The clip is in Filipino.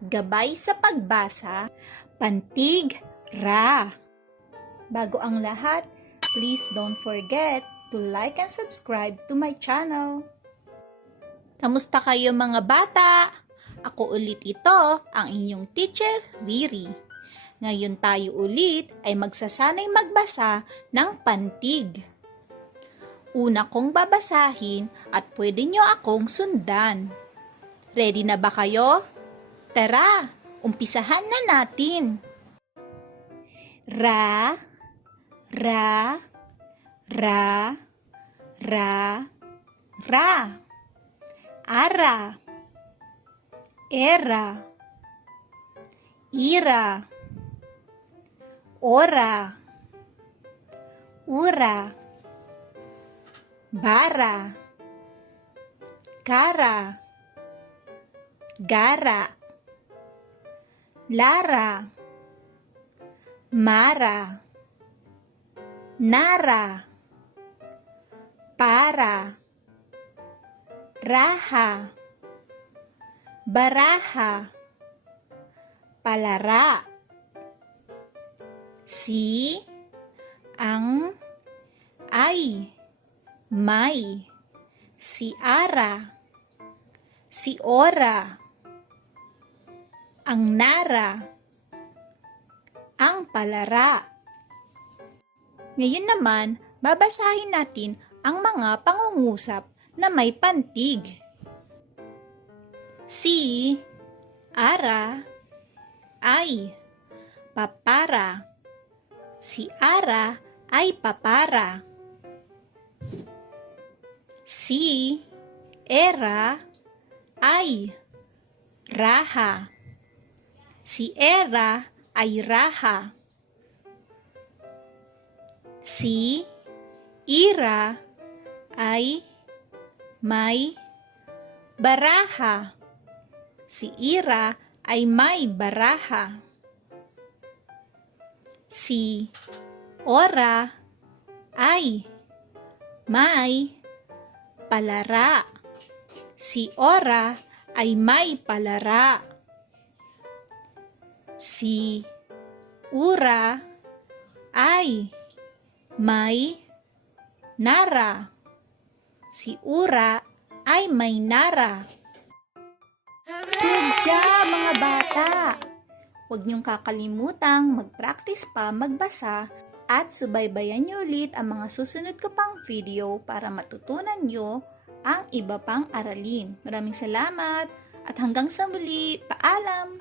Gabay sa pagbasa, Pantig Ra. Bago ang lahat, please don't forget to like and subscribe to my channel. Kamusta kayo mga bata? Ako ulit ito, ang inyong teacher, Riri. Ngayon tayo ulit ay magsasanay magbasa ng pantig. Una kong babasahin at pwede nyo akong sundan. Ready na ba kayo? Tara, umpisahan na natin. Ra, ra, ra, ra, ra. Ara, era, ira, ora, ura, bara, kara, gara, lara, mara, nara, para, raha, baraha, palara, si, ang, ay, may, si ara, si ora, ang nara, ang palara. Ngayon naman, babasahin natin ang mga pangungusap na may pantig. Si, ara, ay, papara. Si ara ay papara. Si, era, ay, raha. Si era ay raha. Si, ira, ay, may, baraha. Si ira ay may baraha. Si, ora, ay, may, palara. Si ora ay may palara. Si, ura, ay, may, nara. Si ura ay may nara. Good job mga bata! Huwag niyong kakalimutang mag-practice pa magbasa at subaybayan niyo ulit ang mga susunod ko pang video para matutunan niyo ang iba pang aralin. Maraming salamat at hanggang sa muli, paalam!